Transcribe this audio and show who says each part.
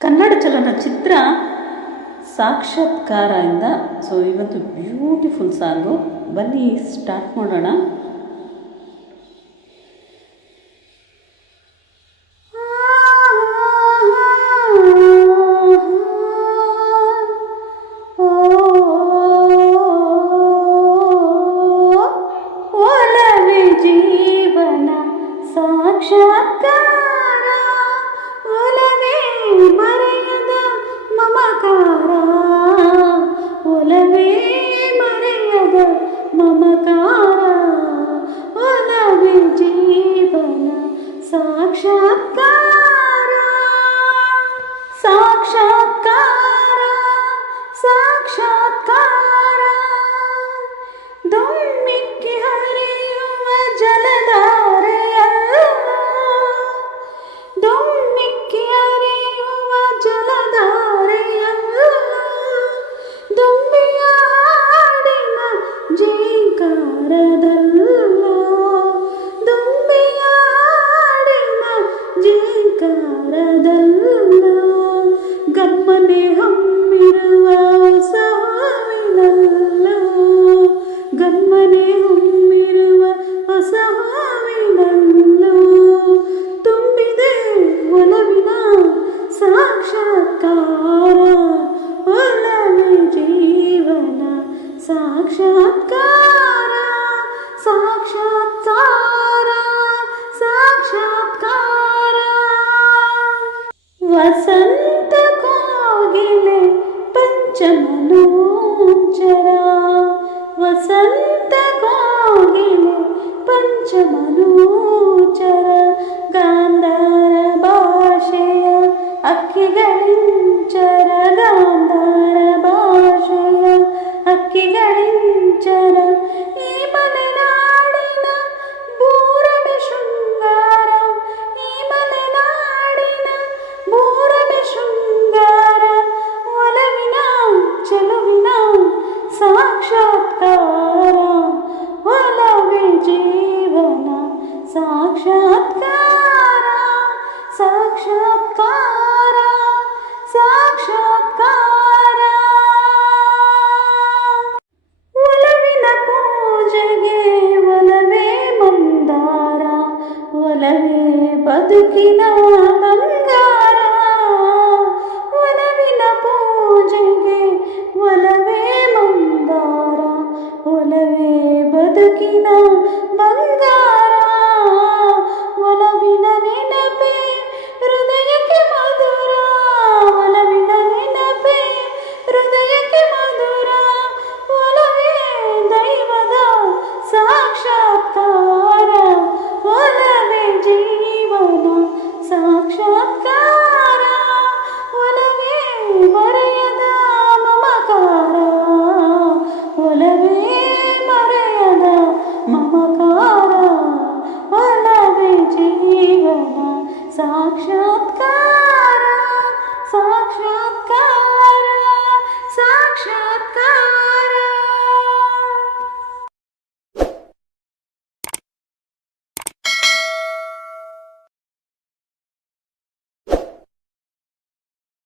Speaker 1: ಕನ್ನಡ ಚಲನಚಿತ್ರ ಸಾಕ್ಷಾತ್ಕಾರ ಇಂದ. ಸೊ ಇವತ್ತು ಬ್ಯೂಟಿಫುಲ್ ಸಾಂಗು ಬನ್ನಿ ಸ್ಟಾರ್ಟ್ ಮಾಡೋಣ. మమకార జీవన సాక్షాత్కార. సాక్షాత్ साक्षात्कार साक्षात्कार वसन्त कागिले पञ्चमनोञ्चर वसन्त कागिले पञ्चमनोचर गान्धार ಭಾಷೆಯ ಅಕ್ಕಿಗಳಿಂಚರ ಗಾಂಧಾರ సాక్షాత్కార సాక్షాత్కార. ఒలవిన పూజగే ఒలవే మందార ఒలవే బతుకిన బంగార. ఒలవిన పూజగే ఒలవే మందార ఒలవే బతుకిన బంగార.